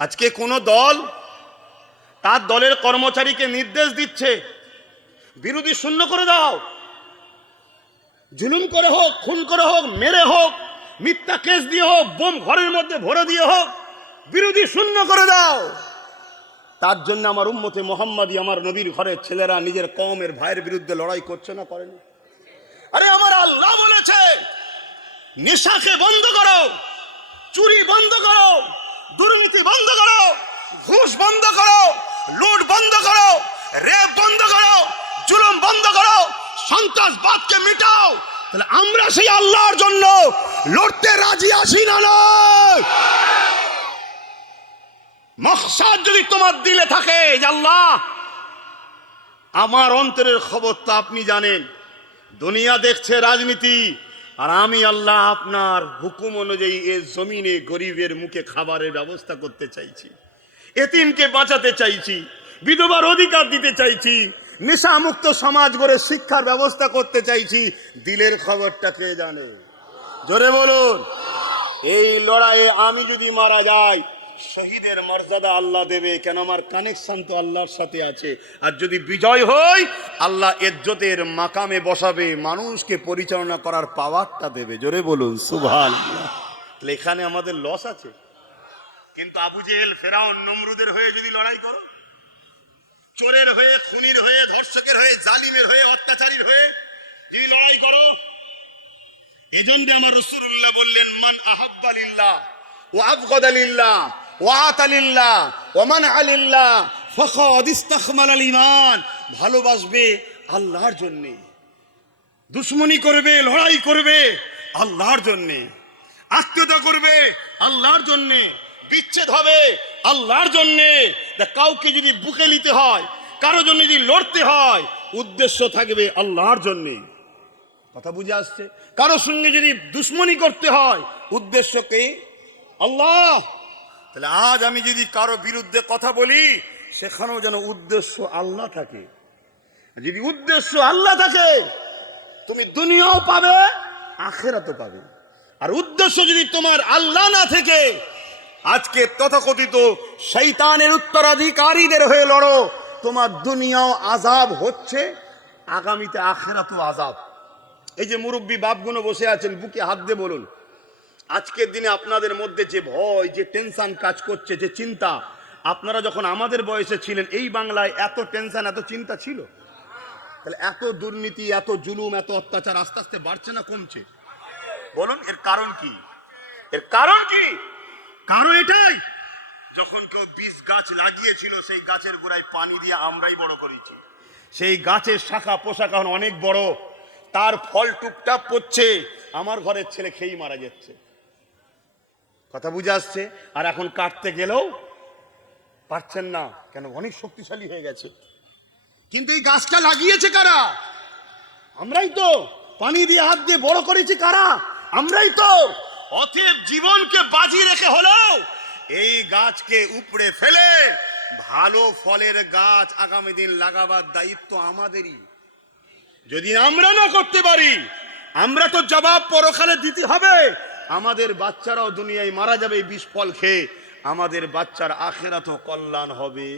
আজকে কোনো দল তার দলের কর্মচারীকে নির্দেশ দিচ্ছে বিরোধী শূন্য করে দাও, জুলুম করে হোক, খুন করে হোক, মেরে হোক, মিথ্যা কেস দিয়ে হোক, বোম ঘরের মধ্যে ভরে দিয়ে হোক, বিরোধী শূন্য করে দাও। তার জন্য আমার উম্মতে মুহাম্মাদি, আমার নবীর ঘরের ছেলেরা নিজের কওমের ভাইয়ের বিরুদ্ধে লড়াই করছে না, করেনি? আরে আমার আল্লাহ বলেছে নেশাকে বন্ধ করো, চুরি বন্ধ করো, দুর্নীতি বন্ধ করো, ঘুষ বন্ধ করো, লুট বন্ধ করো, রেপ বন্ধ করো, জুলুম বন্ধ করো, সন্ত্রাসবাদকে মিটাও। তাহলে আমরা সেই আল্লাহর জন্য লড়তে রাজি আছি না নয়? মকসাদ যদি তোমার দিলে থাকে যে আল্লাহ আমার অন্তরের খবর তো আপনি জানেন, দুনিয়া দেখছে রাজনীতি, আর আমি আল্লাহ আপনার হুকুম অনুযায়ী এই জমিনে গরিবের মুখে খাবারের ব্যবস্থা করতে চাইছি, এতিমকে বাঁচাতে চাইছি, বিধবার অধিকার দিতে চাইছি, নেশামুক্ত সমাজ গড়ে শিক্ষার ব্যবস্থা করতে চাইছি। দিলের খবরটা কে জানে? জোরে বলুন। এই লড়াইয়ে আমি যদি মারা যাই, শহীদের মর্যাদা আল্লাহ দেবে, কেন আমার কানেকশন তো আল্লাহর সাথে আছে। আর যদি বিজয় হই, আল্লাহ ইজ্জতের মাকামে বসাবে, মানুষকে পরিচালনা করার পাওয়ারটা দেবে। জোরে বলুন সুবহানাল্লাহ। তাহলে এখানে আমাদের লস আছে। কিন্তু আবু জেহেল, ফেরাউন, নমরুদের হয়ে যদি লড়াই করো, চোরের হয়ে, খুনির হয়ে, ধর্ষকের হয়ে, জালিমের হয়ে, অত্যাচারীর হয়ে যদি লড়াই করো, এজন্য আমার রাসূলুল্লাহ বললেন মান আহাব্বা লিল্লাহ ওয়া আবগাদা লিল্লাহ ওয়া আতা লিল্লাহ ওয়া মানআ লিল্লাহ ফাকাদ ইস্তাকমালা আল ঈমান। ভালোবাসবে আল্লাহর জন্য, দুশমনি করবে, লড়াই করবে আল্লাহর জন্য, আত্মীয়তা করবে আল্লাহর জন্য, বিচ্ছেদ হবে আল্লাহর জন্য। কাউকে যদি বুকে নিতে হয়, কারো জন্য যদি লড়তে হয়, উদ্দেশ্য থাকবে আল্লাহর জন্য। কথা বুঝে আসছে? কারো সঙ্গে যদি দুশমনি করতে হয়, উদ্দেশ্য কি? আল্লাহ। তাহলে আজ আমি যদি কারো বিরুদ্ধে কথা বলি, সেখানেও যেন উদ্দেশ্য আল্লাহ থাকে। যদি উদ্দেশ্য আল্লাহ থাকে, তুমি দুনিয়াও পাবে, আখিরাতও পাবে। আর উদ্দেশ্য যদি তোমার আল্লাহ না থেকে, আজকে তথাকথিত শয়তানের উত্তরাধিকারীদের হয়ে লড়ো, তোমার দুনিয়াও আযাব হচ্ছে, আগামীতে আখিরাতও আযাব। এই যে মুরব্বী বাপগুলো বসে আছেন, বুকে হাত দিয়ে বলুন, আজকের দিনে আপনাদের মধ্যে যে ভয়, যে টেনশন কাজ করছে, যে চিন্তা, আপনারা যখন আমাদের বয়সে ছিলেন, এই বাংলায় এত টেনশন, এত চিন্তা ছিল? তাহলে এত দুর্নীতি, এত জুলুম, এত অত্যাচার আস্তে আস্তে বাড়ছে না কমছে? বলুন এর কারণ কি? এর কারণ কি? কারণ এটাই, যখন কেউ বীজ গাছ লাগিয়েছিল, সেই গাছের গোড়ায় পানি দিয়ে আমরাই বড় করেছি, সেই গাছের শাখা পোশাক এখন অনেক বড়, তার ফল টুকটাক পড়ছে, আমার ঘরের ছেলে খেয়েই মারা যাচ্ছে। কথা বুঝে আসছে? আর এখন কাটতে গেলেও পারছেন না, কেন? অনেক শক্তিশালী হয়ে গেছে। কিন্তু এই গাছটা লাগিয়েছে কারা? আমরাই তো। পানি দিয়ে, হাত দিয়ে বড় করেছি কারা? আমরাই তো। অতএব জীবনকে বাজি রেখে হলেও এই গাছকে উপড়ে ফেলে ভালো ফলের গাছ আগামী দিন লাগাবার দায়িত্ব আমাদেরই। যদি আমরা না করতে পারি, আমরা তো জবাব পরকালে দিতে হবে। আমাদের বাচ্চারাও দুনিয়ায় মারা যাবে এই বিষ ফল খেয়ে, আমাদের বাচ্চার আখিরাতও কল্যাণ হবে।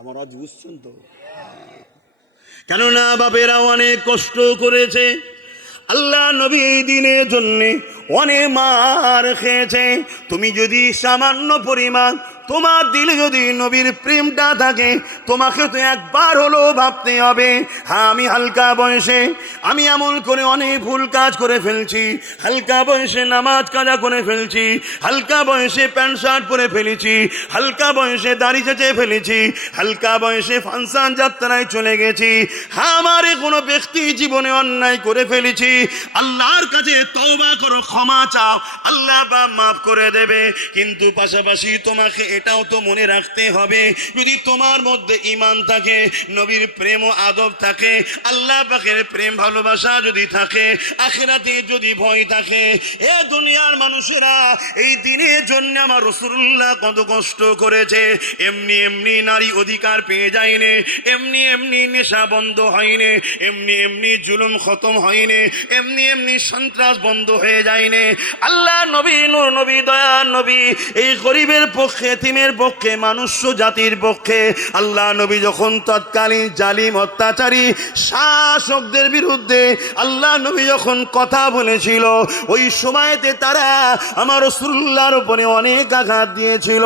আমার আজ বুঝছেন তো? কেননা বাপেরা অনেক কষ্ট করেছে, আল্লাহ নবী এই দিনের জন্য অনেক মার খেয়েছে। তুমি যদি সামান্য পরিমাণ তোমার দিলে যদি নবীর প্রেমটা থাকে, তোমাকে তো একবার হলো ভাবতে হবে, হ্যাঁ আমি হালকা বয়সে আমি এমন করে অনেক ভুল কাজ করে ফেলছি, হালকা বয়সে নামাজ কাজা করে ফেলছি, হালকা বয়সে প্যান্ট শার্ট পরে ফেলেছি, হালকা বয়সে দাড়ি চেঁচে ফেলেছি, হালকা বয়সে ফাংশন যাত্রায় চলে গেছি, হ্যাঁ আমার কোনো ব্যক্তি জীবনে অন্যায় করে ফেলেছি, আল্লাহর কাছে তওবা করো, ক্ষমা চাও, আল্লাহ মাফ করে দেবে। কিন্তু পাশাপাশি তোমাকে এটাও তো মনে রাখতে হবে, যদি তোমার মধ্যে ঈমান থাকে, নবীর প্রেম ও আদব থাকে, আল্লাহ পাকের প্রেম ভালোবাসা যদি থাকে, আখিরাতে যদি ভয় থাকে, এ দুনিয়ার মানুষেরা এই দিনের জন্য আমার রাসূলুল্লাহ কত কষ্ট করেছে। এমনি এমনি নারী অধিকার পেয়ে যায়নি, এমনি এমনি নেশা বন্ধ হয়নি, এমনি এমনি জুলুম খতম হয়নি, এমনি এমনি সন্ত্রাস বন্ধ হয়ে যায়নি। আল্লাহ নবী, নূর নবী, দয়ার নবী এই গরিবের পক্ষে, এতিমের পক্ষে, মানুষ জাতির পক্ষে আল্লাহ নবী যখন তৎকালীন জালিম অত্যাচারী শাসকদের বিরুদ্ধে আল্লাহ নবী যখন কথা বলেছিল, ওই সময়তে তারা আমার রাসূলুল্লাহর উপরে অনেক আঘাত দিয়েছিল,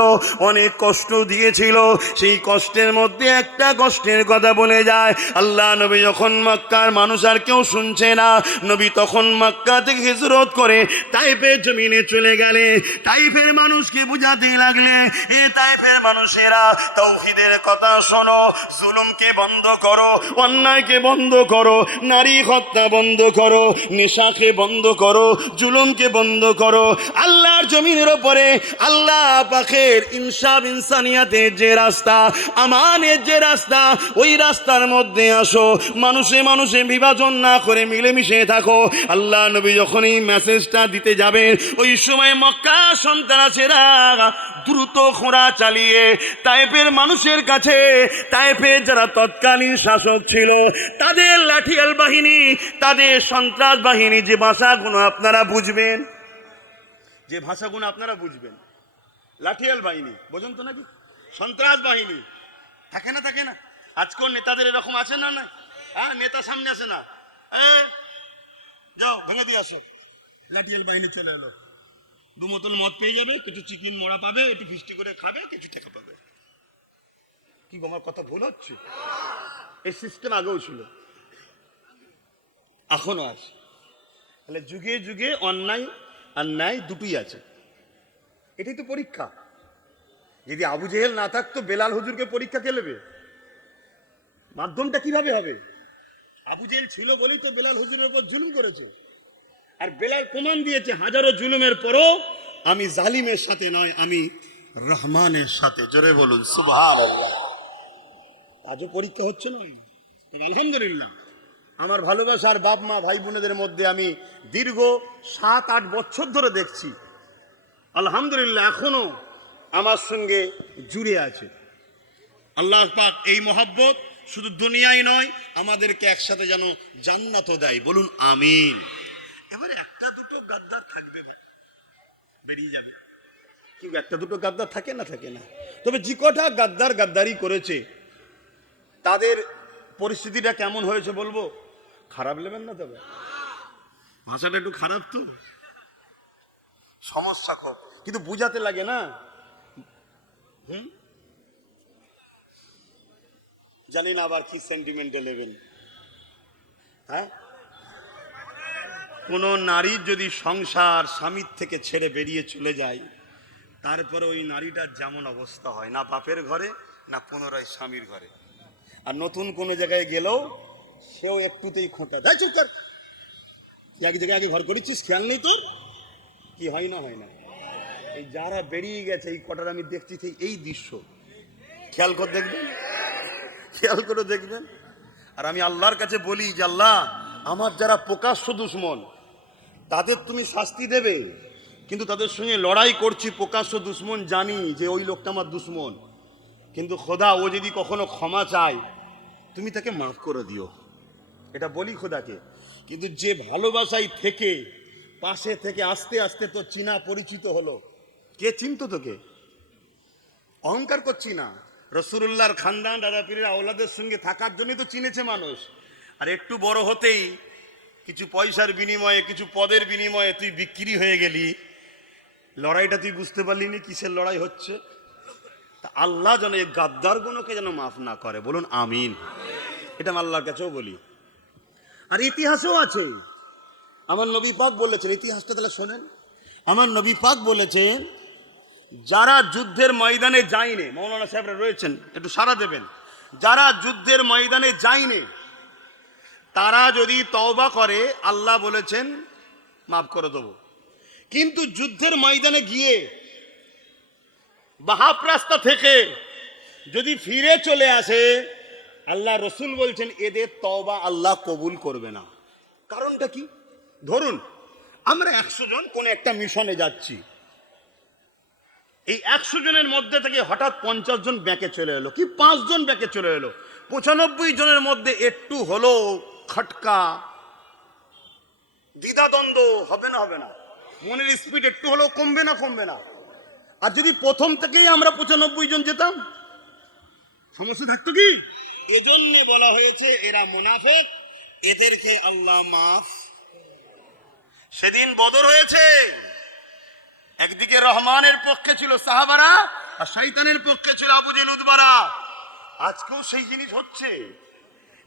অনেক কষ্ট দিয়েছিল। সেই কষ্টের মধ্যে একটা কষ্টের কথা বলে যায়, আল্লাহ নবী যখন মক্কার মানুষ আর কেউ শুনছে না, নবী তখন মক্কা থেকে হিজরত করে তাইফের জমিনে চলে গেলে, তাইফের মানুষকে বুঝাতে লাগলে, এ তাইফের মানুষেরা তাওহীদের কথা শোনো, জুলুমকে বন্ধ করো, অন্যায়কে বন্ধ করো, নারী হত্যা বন্ধ করো, নেশাকে বন্ধ করো, জুলুমকে বন্ধ করো। আল্লাহর জমিনের উপরে আল্লাহ পাকের ইনসাফ ইনসানিয়াতের যে রাস্তা, আমানের যে রাস্তা, ওই রাস্তার মধ্যে আসো, মানুষে মানুষে বিভাজন না করে মিলেমিশে থাকো। আল্লাহ নবী যখন এই মেসেজটা দিতে যাবেন, ওই সময় মক্কা সন্ত্রাসীরা দ্রুত ঘোড়া চালিয়ে তাইফের মানুষের কাছে, তাইফের যারা তৎকালীন শাসক ছিল তাদের লাঠিয়াল বাহিনী, তাদের সন্ত্রাস বাহিনী, যে ভাষাগুলো আপনারা বুঝবেন, যে ভাষাগুলো আপনারা বুঝবেন, লাঠিয়াল বাহিনী বোঝেন তো নাকি, সন্ত্রাস বাহিনী থাকে না, থাকে না। আজকের নেতাদের এরকম আছে না? না, হ্যাঁ, নেতা সামনে আসে না, হ্যাঁ যাও ভেঙে দিয়ে আসো, লাঠিয়াল বাহিনী চলে এলো, দু বোতল মদ পেয়ে যাবে, কিছু চিকেন মোড়া পাবে, একটু ফিস্টি করে খাবে, কিছু টাকা পাবে। কি আমার কথা ভুল হচ্ছে? এই সিস্টেম আগেও ছিল, এখনো আছে। তাহলে যুগে যুগে অন্যায় আর ন্যায় দুটোই আছে, এটাই তো পরীক্ষা। যদি আবু জেহেল না থাকতো, বেলাল হুজুরকে পরীক্ষা কে নেবে? মাধ্যমটা কিভাবে হবে? আবু জেহেল ছিল বলেই তো বেলাল হুজুরের উপর জুলুম করেছে, আর বেলাল প্রমাণ দিয়েছে হাজারো জুলুমের পরও আমি জালিমের সাথে নয়, আমি রহমানের সাথে। জোরে বলুন সুবহানাল্লাহ। আজও পরীক্ষা হচ্ছে না? আলহামদুলিল্লাহ। আমার ভালোবাসার বাপ মা ভাই বোনেদের মধ্যে আমি দীর্ঘ 7-8 বছর ধরে দেখছি, আলহামদুলিল্লাহ এখনো আমার সঙ্গে জুড়ে আছে। আল্লাহ পাক এই মহব্বত শুধু দুনিয়ায় নয়, আমাদেরকে একসাথে যেন জান্নাতও দেয়। বলুন আমিন। এবারে একটা দুটো গাদ্দার থাকবে, ভাই বেরিয়ে যাবে, কিন্তু একটা দুটো গাদ্দার থাকে না, থাকে না। তবে যে কটা গাদ্দার গাদ্দারি করেছে তাদের পরিস্থিতিটা কেমন হয়েছে বলবো? খারাপ নেবেন না, তবে ভাষাটা একটু খারাপ তো, সমস্যা খুব, কিন্তু বুঝাতে লাগে না। জানি না আবার কি সেন্টিমেন্টে নেবেন। হ্যাঁ, কোন নারীর যদি সংসার স্বামীর থেকে ছেড়ে বেরিয়ে চলে যায়, তারপরে ওই নারীটার যেমন অবস্থা হয়, না বাপের ঘরে না পুনরায় স্বামীর ঘরে, আর নতুন কোনো জায়গায় গেলেও সেও একটুতেই খোঁটা দেয়, চুপ কর, এক জায়গায় আগে ঘর করেছিস, খেয়াল নেই তোর? কি হয় না, হয় না? এই যারা বেরিয়ে গেছে এই কটার আমি দেখছি, সেই এই দৃশ্য খেয়াল করে দেখবেন, খেয়াল করে দেখবেন। আর আমি আল্লাহর কাছে বলি যে আল্লাহ, আমার যারা প্রকাশ্য দুশ্মন তাদের তুমি শাস্তি দেবে, কিন্তু তাদের সঙ্গে লড়াই করছি, প্রকাশ্য দুশ্মন জানি যে ওই লোকটা আমার দুশ্মন, কিন্তু খোদা ও যদি কখনো ক্ষমা চায় তুমি তাকে মাফ করে দিও, এটা বলি খোদাকে। কিন্তু যে ভালোবাসায় থেকে পাশে থেকে আস্তে আস্তে তো চিনা পরিচিত হলো, কে চিনতো তোকে? অহংকার করছি না, রাসূলুল্লাহর খানদান দাদা পীরের আওলাদের সঙ্গে থাকার জন্যই তো চিনেছে মানুষ। আর একটু বড় হতেই কিছু পয়সার বিনিময়ে, কিছু পদের বিনিময়ে তুই বিক্রি হয়ে গেলি, লড়াইটা তুই বুঝতে পারলি নি কিসের লড়াই হচ্ছে। তা আল্লাহ যেন এই গাদ্দার গুলোকে যেন মাফ না করে, বলুন আমিন। এটা আমি আল্লাহর কাছেও বলি। আর ইতিহাসেও আছে, আমার নবী পাক বলেছেন, ইতিহাসটা তাহলে শোনেন। আমার নবী পাক বলেছেন, যারা যুদ্ধের ময়দানে যায়নি, মৌলানা সাহেবরা রয়েছেন একটু সাড়া দেবেন, যারা যুদ্ধের ময়দানে যায়নি তারা যদি তওবা করে আল্লাহ বলেছেন মাফ করে দেবো। কিন্তু যুদ্ধের ময়দানে গিয়ে বাহাপ রাস্তা থেকে যদি ফিরে চলে আসে, আল্লাহ রসুল বলছেন এদের তওবা আল্লাহ কবুল করবে না। কারণটা কি? ধরুন আমরা 100 জন কোন একটা মিশনে যাচ্ছি, এই 100 জনের মধ্যে থেকে হঠাৎ 50 জন ব্যাকে চলে এলো, কি 5 জন ব্যাকে চলে এলো, 95 জনের মধ্যে একটু হলো খটকা, দ্বিধাদ্বন্দ্ব হবে না? হবে না? মনের স্পিড একটু হলেও কমবে না? কমবে না? আর যদি প্রথম থেকেই আমরা 95 জন যেতাম, সমস্যা থাকতো কি? এজন্য বলা হয়েছে এরা মুনাফিক, এদেরকে আল্লাহ মাফ। সেদিন বদর হয়েছে, একদিকে রহমানের পক্ষে ছিল সাহাবারা, আর শয়তানের পক্ষে ছিল আবু জেহেল উতবারা। আজকেও সেই জিনিস হচ্ছে,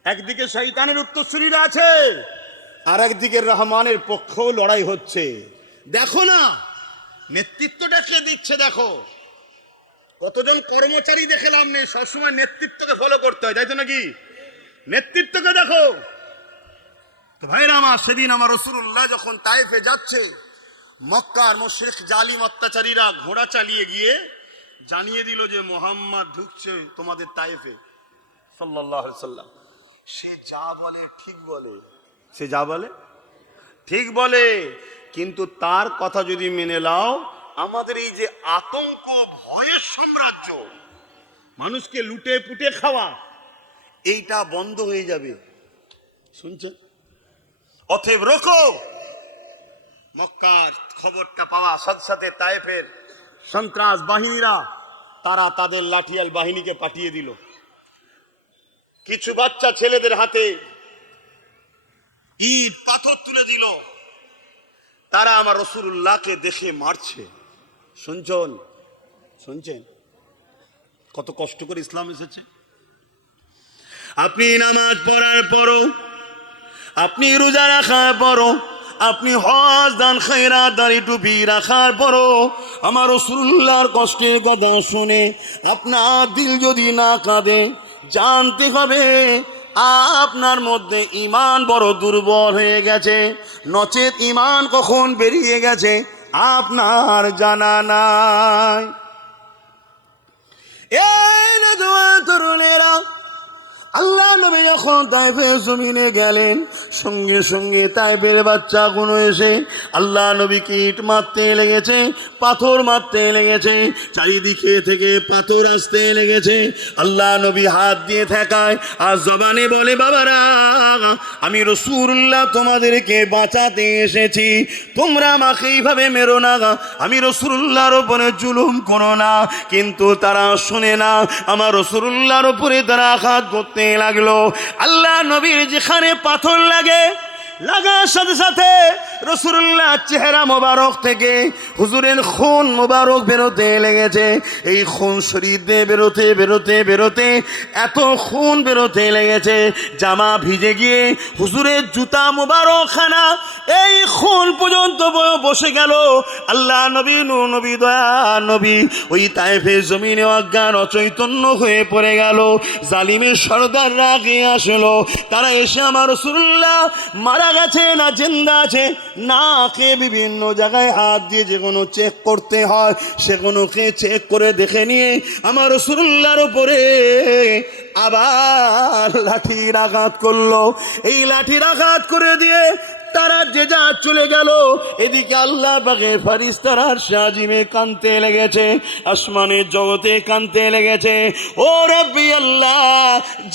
একদিকে শয়তানের উত্তরসূরিরা আছে, আর একদিকে রহমানের পক্ষেও লড়াই হচ্ছে। দেখো না নেতৃত্বটা কে দিচ্ছে, দেখো কতজন কর্মচারী দেখলাম নেই, সবসময় নেতৃত্বকে ফলো করতে হয়, তাই তো নাকি? নেতৃত্বকে দেখো তো ভাইরা আমার। সেদিন আমার রাসূলুল্লাহ যখন তায়েফে যাচ্ছে, মক্কার মুশরিক জালিম অত্যাচারীরা ঘোড়া চালিয়ে গিয়ে জানিয়ে দিল যে মুহাম্মদ ঢুকছে তোমাদের তায়েফে সাল্লাল্লাহু আলাইহি সাল্লাম। সে যা বলে ঠিক বলে, সে যা বলে ঠিক বলে, কিন্তু তার কথা যদি মেনে নাও, আমাদের এই যে আতঙ্ক ভয়ের সাম্রাজ্য, মানুষকে লুটে পুটে খাওয়া, এইটা বন্ধ হয়ে যাবে। শুনছেন? অতএব রোকো। মক্কার খবরটা পাওয়া সাথে সাথে তায়েফের সন্ত্রাস বাহিনীরা তারা তাদের লাঠিয়াল বাহিনীকে পাঠিয়ে দিল। কিছু বাচ্চা ছেলেদের হাতে ইট পাথর তুলে দিল, তারা আমার রাসূলুল্লাহকে দেখে মারছে। শুনছেন কত কষ্ট করে ইসলাম এসেছে? আপনি নামাজ পড়ার পরও, আপনি রোজা রাখার পরও, আপনি হজ দান খয়রাত দাড়ি টুপি রাখার পরও আমার রাসূলুল্লাহর কষ্টের কথা শুনে আপনার দিল যদি না কাঁদে, জানতে হবে আপনার মধ্যে ঈমান বড় দুর্বল হয়ে গেছে, নচেত ঈমান কখন বেরিয়ে গেছে আপনার জানা নাই। এই নওজোয়ান তরুণেরা, আল্লাহ নবী যখন তায়েফের জমিনে গেলেন, সঙ্গে সঙ্গে তায়েফের বাচ্চাগুলো এসে আল্লাহ নবীকে ইট মারতে লেগেছে, পাথর মারতে লেগেছে, চারিদিকে থেকে পাথর আসতে লেগেছে। আল্লাহ নবী হাত দিয়ে ঠেকায় আর জবানে বলে, বাবারা আমি রাসূলুল্লাহ তোমাদেরকে বাঁচাতে এসেছি, তোমরা আমাকে এইভাবে মেরো না, আমি রাসূলুল্লাহর উপরে জুলুম করো না। কিন্তু তারা শুনে না, আমার রাসূলুল্লাহর উপরে তারা আঘাত করতে লাগলো। আল্লাহ নবীর যেখানে পাথর লাগে, লাগার সাথে সাথে রাসূলুল্লাহ চেহারা মোবারক থেকে হুজুরের খুন মোবারক বেরোতে লেগেছে। এই খুন শরীর দিয়ে বেরোতে বেরোতে বেরোতে এত খুন বেরোতে লেগেছে, জামা ভিজে গিয়ে হুজুরের জুতা মোবারক খানা এই খুন পর্যন্ত বসে গেল। আল্লাহ নবী, নূর নবী, দয়া নবী ওই তায়েফের জমিনে অজ্ঞান অচৈতন্য হয়ে পড়ে গেল। জালিমের সর্দাররা আগিয়ে আসলো, তারা এসে আমার রাসূলুল্লাহ মারা গেছে না জিন্দা আছে না খেয়ে বিভিন্ন জায়গায় হাত দিয়ে যে কোনো চেক করতে হয় সেগুলোকে চেক করে দেখে নিয়ে আমার রাসূলুল্লাহর উপরে আবার লাঠির আঘাত করলো। এই লাঠির আঘাত করে দিয়ে তারা যে যা চলে গেল। এদিকে আল্লাহ পাকের ফেরেশতারা আরশে আজিমে কাঁদতে লেগেছে, আসমানের জগতে কাঁদতে লেগেছে। ও রব্বি আল্লাহ,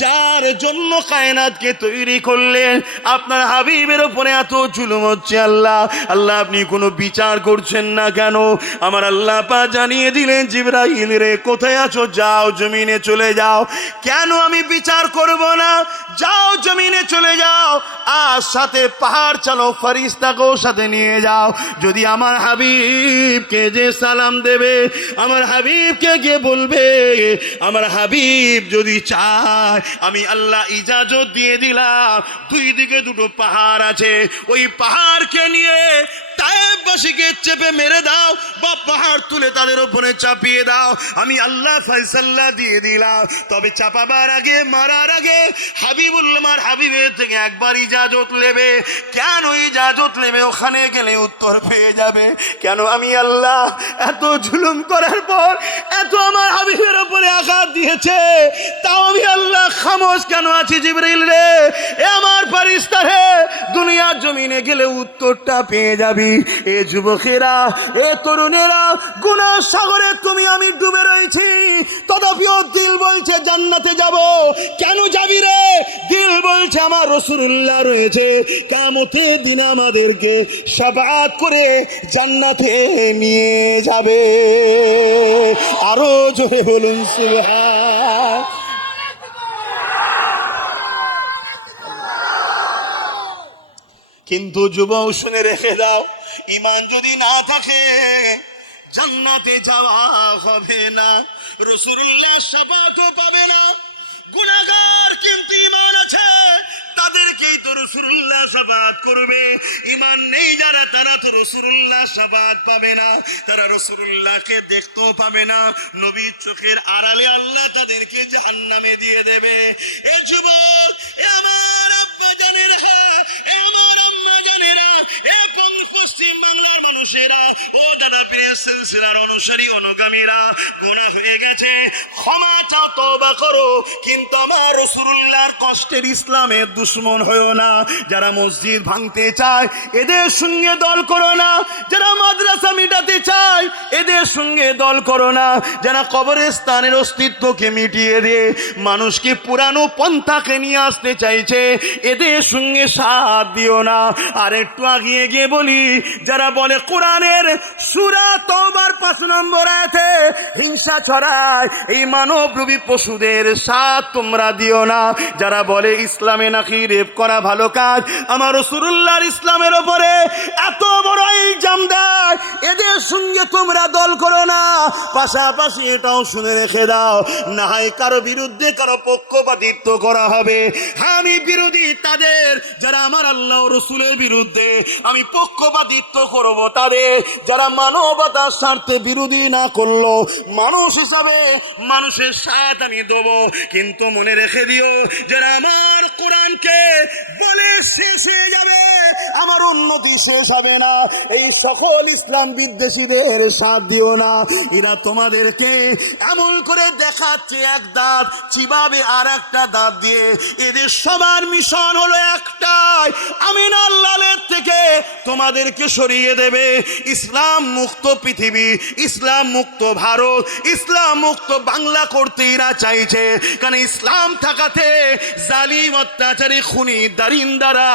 যার জন্য কায়নাতকে তৈরি করলেন, আপনার হাবিবের উপরে এত জুলুম হচ্ছে আল্লাহ, আল্লাহ আপনি কোনো বিচার করছেন না কেন? আমার আল্লাহ পাক জানিয়ে দিলেন, জিবরাইল রে কোথায় আছো, যাও জমিনে চলে যাও। কেন আমি বিচার করব না? যাও জমিনে চলে যাও, আর সাথে পাহাড় চালো, ফেরেশতাকেও সাথে নিয়ে যাও। যদি আমার হাবিবকে যে সালাম দেবে, আমার হাবিবকে গিয়ে বলবে, আমার হাবিব যদি চায় আমি আল্লাহ ইজাজত দিয়ে দিলাম, দুই দিকে দুটো পাহাড় আছে, ওই পাহাড়কে নিয়ে তায়েফবাসীকে চেপে মেরে দাও বা পাহাড় তুলে তাদের উপরে চাপিয়ে দাও, আমি আল্লাহ ফয়সালা দিয়ে দিলাম। তবে চাপাবার আগে, মারার আগে হাবিবুল্লাহ হাবিবের থেকে একবার ইজাজত নেবে। কেন কেন ইজাজত নেবে, ওখানে গেলে উত্তর পেয়ে যাবে। কেন আমি আল্লাহ এত জুলুম করার পর, এত আমার হাবিবের উপরে আঘাত দিয়েছে, তাও আমি আল্লাহ খামোশ কেন আছি? জিবরিল রে, এ আমার ফারিস্তা রে, দুনিয়ার জমিনে গেলে উত্তরটা পেয়ে যাবি। এ যুবকেরা, এ তরুণেরা, গুনাহ সাগরে তুমি আমি ডুবে রয়েছি, তথাপিও দিল বলছে জান্নাতে যাব। কেন যাবি রে? দিল বলছে আমার রাসূলুল্লাহ রয়েছে, কিয়ামতের দিন আমাদেরকে শাফাআত করে জান্নাতে নিয়ে যাবে। আরো জোরে বলুন সুবহান। কিন্তু যুবক শুনে রেখে দাও, ঈমান যদি না থাকে জান্নাতে যাওয়া হবে না, রাসূলুল্লাহ শাফাআতও পাবে না। গুনাহগার কিন্তু ঈমান আছে, তাদেরকেই তো রাসূলুল্লাহ শাফাআত করবে। ঈমান নেই যারা, তারা তো রাসূলুল্লাহ শাফাআত পাবে না, তারা রাসূলুল্লাহকে দেখতেও পাবে না। নবীর চোখের আড়ালে আল্লাহ তাদেরকে জাহান্নামে দিয়ে দেবে। এ যুবক, এ আমার আব্বা জানেরা, এ আমার আম্মা জানেরা, এ পশ্চিম বাংলার মানুষেরা, ও দাদা পীরের সিলসিলার অনুসারী অনুগামীরা, গুনাহ হয়ে গেছে, ক্ষমা চাও, তওবা করো, কিন্তু আমার রাসূলুল্লাহর কষ্টের ইসলামের দুশমন হয়ো না। যারা মসজিদ ভাঙতে চায় এদের সঙ্গে দল করো না, যারা মাদ্রাসা মিটাতে চায় এদের সঙ্গে দল করো না, যারা কবরস্থানের অস্তিত্বকে মিটিয়ে দিয়ে মানুষকে পুরানো পন্থাকে নিয়ে আসতে চাইছে এদের সঙ্গে সাথ দিও না। আর একটু আগিয়ে গিয়ে বলি, যারা বলে কোরআনের সূরা তওবার 5 নম্বর আয়াতে হিংসা ছড়ায়, এই মানবরূপী পশুদের সাথ তোমরা দিও না। যারা বলে ইসলামে নাকি রেপ করা ভালো কাজ, আমার রাসূলুল্লাহর ইসলামের উপরে এত বড় ইলজাম দেয়, এদের সঙ্গে তোমরা দল করো না। পাশাপাশি এটাও শুনে রেখে দাও, না হয় কারো বিরুদ্ধে কারো পক্ষপাতিত্ব করা হবে। আমি বিরোধী তাদের, যারা আমার আল্লাহ ও রাসূলের বিরুদ্ধে, আমি পক্ষপাতিত্ব করব তাদের। যারা মানবতার স্বার্থে বিরোধী না করলো, মানুষ হিসাবে মানুষের সাথ আমি দেবো। কিন্তু মনে রেখে দিও, যারা আমার কোরআনকে বলে শেষ হয়ে যাবে, আমার উন্নতি শেষ হবে না, এই সকল ইসলাম বিদ্বেষীদের সাথ দিও না। এরা তোমাদেরকে এমন করে দেখাচ্ছে এক দাঁত চিবাবে আর একটা দাঁত দিয়ে। এদের সবার মিশন হলো একটাই, আমিন আল্লাহর থেকে তোমাদেরকে সরিয়ে দেবে। ইসলাম মুক্ত পৃথিবী, ইসলাম মুক্ত ভারত, ইসলাম মুক্ত বাংলা করতে এরা চাইছে। কারণ ইসলাম থাকাতে জালিম অত্যাচারী খুনি দারিন্দারা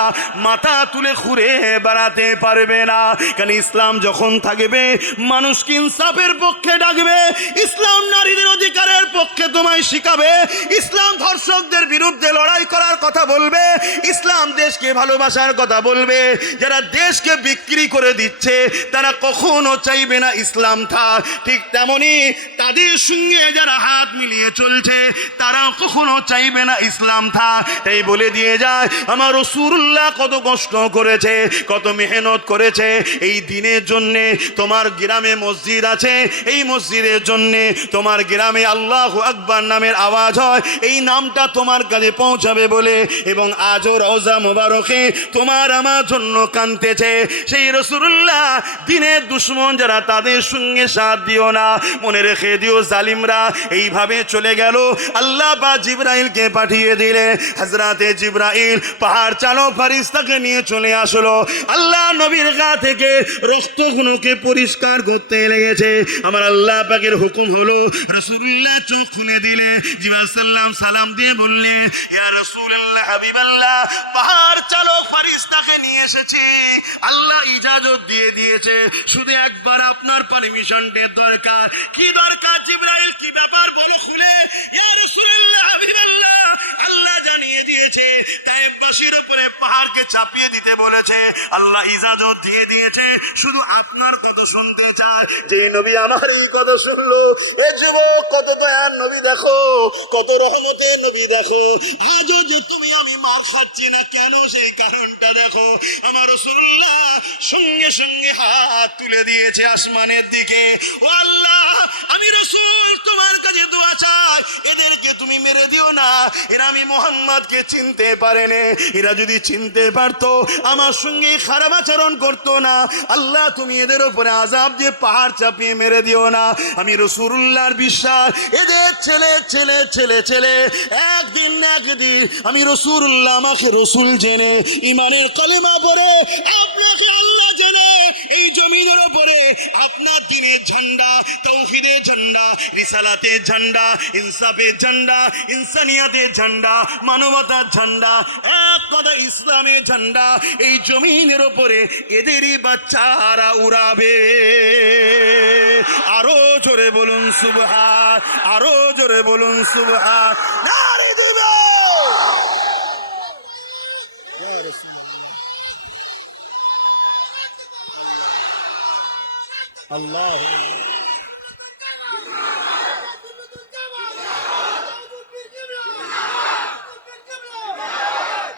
মাথা তুলে ঘুরে বেড়াতে পারবে না। কারণ ইসলাম যখন থাকবে মানুষকে ইনসাফের পক্ষে ডাকবে, ইসলাম নারীদের অধিকারের পক্ষে তোমায় শিখাবে, ইসলাম ধর্ষকদের বিরুদ্ধে লড়াই করার কথা বলবে, ইসলাম দেশকে ভালোবাসার কথা বলবে। যারা দেশকে বিক্রি করে দিচ্ছে তারা কখনো চাইবে না ইসলাম থাক। ঠিক তেমনি তাদের সঙ্গে যারা হাত মিলিয়ে চলছে তারা কখনো চাইবে না ইসলাম থাক। তাই বলে দিয়ে যায়, আমার রাসূলুল্লাহ কত কষ্ট করেছে, কত মেহনত করেছে এই দিনের জন্যে। তোমার গ্রামে মসজিদ আছে, এই মসজিদের জন্যে তোমার গ্রামে আল্লাহু আকবার নামের আওয়াজ হয়, এই নামটা তোমার কাছে পৌঁছাবে বলে। এবং আজও রওজা মোবারকে তোমার আমার জন্য কাঁদতেছে। সেই রাসূলুল্লাহ দিনের দুশমন যারা, তাদের সঙ্গে সাথ দিও না। মনে রেখে দিও, জালিমরা এইভাবে চলে গেল। আল্লাহ বা জিবরাইলকে পাঠিয়ে দিলে, হযরতে জিবরাইল পাহাড় চালক ফেরেশতাকে নিয়ে চলে আসলো। আল্লাহ নবীর গা থেকে রক্তগুলোকে পরিষ্কার করতে লেগেছে। আমার আল্লাহ পাকের হুকুম হলো, রাসূলুল্লাহ চোখ খুলে দিলে, জিবরাইল সাল্লাম সালাম দিয়ে বললে, ইয়া রাসূলুল্লাহ হাবিবাল্লাহ, পাহাড় চালক ফেরেশতাকে নিয়ে এসেছে, আল্লাহ ইজাজত দিয়ে দিয়েছে, শুধু একবার আপনার পারমিশনের দরকার। কি দরকার জিবরাইল, কি ব্যাপার বলো খুলে। ইয়া রাসূলুল্লাহ হাবিবাল্লাহ, আল্লাহ জানিয়ে দিয়েছে তায়েফবাসীর উপরে পাহাড়কে চাপিয়ে দিতে বলেছে, আল্লাহ ইজাজত দিয়ে দিয়েছে, শুধু আপনার কথা শুনতে চায়। যে নবী আমার এই কথা শুনলো, এ যুবক কত দয়ার নবী দেখো, কত রহমতের নবী দেখো। আজও যে তুমি আমি মার খাচ্ছি না কেন, সেই কারণটা দেখো। আমার রাসূলুল্লাহ সঙ্গে সঙ্গে হাত তুলে দিয়েছে আসমানের দিকে। ও আল্লাহ, আমি রাসূল তোমার কাছে দোয়া চাই, এদেরকে তুমি মেরে দিও না, এরা আমি মোহাম্মদকে চিনতে পারেনি, এরা যদি চিনতে পারতো আমার সঙ্গে খারাপ আচরণ করতো না। আল্লাহ তুমি এদের উপরে আযাব দিয়ে পাহাড় চাপিয়ে মেরে দিও না। আমি রাসূলুল্লাহর বিশ্বাস, এদের ছেলে ছেলে ছেলে ছেলে একদিন না একদিন আমি রাসূলুল্লাহ আমাকে রাসূল জেনে ইমানের কালেমা পড়ে আপনাকে আল্লাহ জেনে এই জমিনের উপরে আপনার দ্বীনের ঝান্ডা, তাওহীদের ঝান্ডা, রিসালাতের ঝান্ডা, ইনসাফের ঝান্ডা, ইনসানিয়াতের ঝান্ডা, মানবতার ঝান্ডা, এক কথা ইসলামের ঝান্ডা এই জমিনের উপরে এদেরই বাচ্চারা উড়াবে। আরো জোরে বলুন সুবহান, আরো জোরে বলুন সুবহান। নারে দিবে আল্লাহ।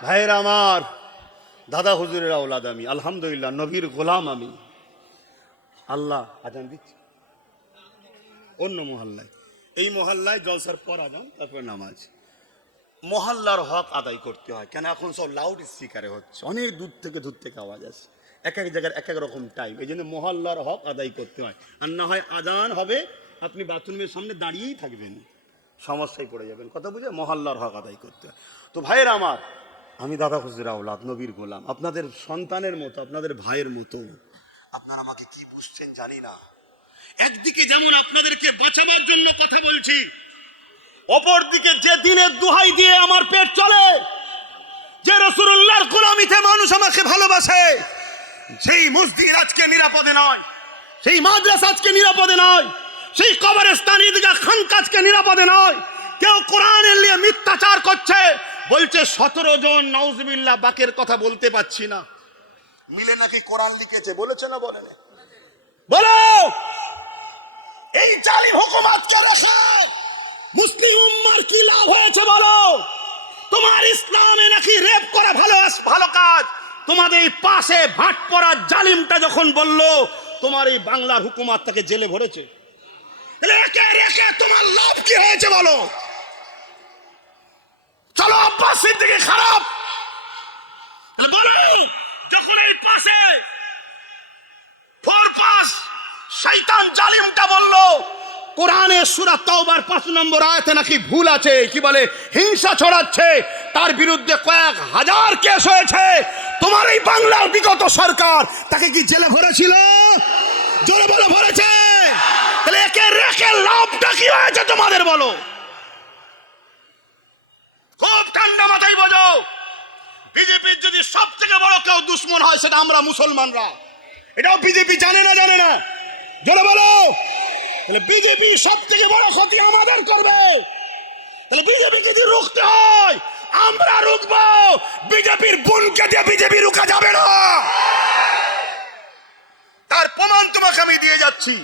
ভাইয়েরা আমার, দাদা হুজুরের আওলাদ আমি, আলহামদুলিল্লাহ নবীর গোলাম আমি। আল্লাহ আজান দিচ্ছি অন্য মহল্লায়, এই মহল্লায় জলসার পর আজান, তারপর নামাজ। মহল্লার হক আদায় করতে হয়, কেন এখন সব লাউড স্পিকারে হচ্ছে, অনেক দূর থেকে আওয়াজ আসে, এক এক জায়গার এক এক রকম টাইম, এই জন্য মহল্লার হক আদায় করতে হয়। আর না হয় আজান হবে আপনি বাথরুমের সামনে দাঁড়িয়েই থাকবেন, সমস্যায় পড়ে যাবেন। কথা বুঝে মহল্লার হক আদায় করতে হয়। তো ভাইয়ের আমার, আমি দাদা হুজুর আওলাদ, নবীর গোলাম, আপনাদের সন্তানের মতো, আপনাদের ভাইয়ের মতো। আপনারা আমাকে কি বুঝছেন জানি না। একদিকে যেমন আপনাদেরকে বাঁচাবার জন্য কথা বলছি, অপরদিকে যে দিনের দোহাই দিয়ে আমার পেট চলে, যে রাসূলুল্লাহর গোলামিতে মানুষ আমাকে ভালোবাসে, সেই মসজিদ আজকে নিরাপদে নয়, সেই মাদ্রাসা আজকে নিরাপদে নয়, সেই কবরস্থান ঈদগাহ খানকা আজকে নিরাপদে নয়। কেউ কোরআনের নিয়ে মিথ্যাচার করছে, বলছে 17 জন নাউজুবিল্লাহ বাকের কথা বলতে পাচ্ছি না, মিলে নাকি কোরআন লিখেছে, বলেছে না বলেন? বলো এই জালিম হুকুমতকে রেখে মুসলিম উম্মার কি লাভ হয়েছে বলো? তোমার ইসলামে নাকি রেপ করা ভালো কাজ, তোমাদের পাশে ভাট পড়া জালিমটা যখন বলল তোমার এই বাংলার হুকুমত তাকে জেলে ভরেছে, তাহলে একে রেখে তোমার লাভ কি হয়েছে বলো? চলো আব্বাস সিদ্দিকী খারাপ, তাহলে বলো যখন এই পাশে ফরকাস শয়তান জালিমটা বলল কোরআনের সূরা তাওবার 5 নম্বর আয়াতে নাকি ভুল আছে, কি বলে হিংসা ছড়াচ্ছে, তার বিরুদ্ধে কয়েক হাজার কেস হয়েছে, তোমার এই বাংলার বিগত সরকার তাকে কি জেলে ভরেছিল? জোরে বলো ভরেছে। তাহলে একে রেখে লাভটা কি হয়েছে তোমাদের বলো? খুব ঠান্ডা মাথায় বোঝো, বিজেপির যদি সব থেকে বড় কেউ দুশ্মন হয় সেটা আমরা মুসলমানরা, এটাও বিজেপি জানে না? জোরে বলো। তাহলে বিজেপি সব থেকে বড় ক্ষতি আমাদের করবে, তাহলে বিজেপি যদি রুখতে হয় আমরা রুখবো, বিজেপির বোনকে দিয়ে বিজেপি রুখা যাবে না। তার প্রমাণ তোমাকে আমি দিয়ে যাচ্ছি।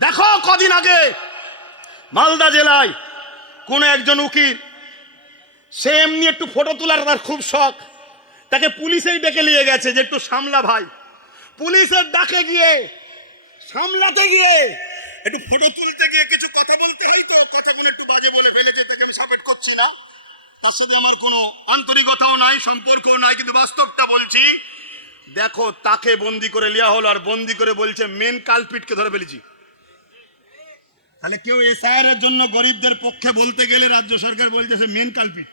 দেখো কদিন আগে মালদা জেলায় কোন একজন উকিল, সে এমনি একটু ফটো তোলার তার খুব শখ, তাকে পুলিশেই ডেকে নিয়ে গেছে যে একটু সামলা ভাই। পুলিশের ডাকে গিয়ে সামলাতে গিয়ে একটু ফটো তুলতে গিয়ে কিছু কথা বলতে হয়, তো কথা কোনো একটু বাজে বলে ফেলেছে, তাকে আমি সাপোর্ট করছি না, তার সাথে আমার কোনো আন্তরিকতাও নাই, সম্পর্কও নাই, কিন্তু বাস্তবটা বলছি। দেখো তাকে বন্দি করে লিয়া হলো, আর বন্দি করে বলছে মেন কালপিটকে ধরে ফেলেছি। তাহলে কেউ এসআইআর এর জন্য গরিবদের পক্ষে বলতে গেলে রাজ্য সরকার বলছে সে মেন কালপিট।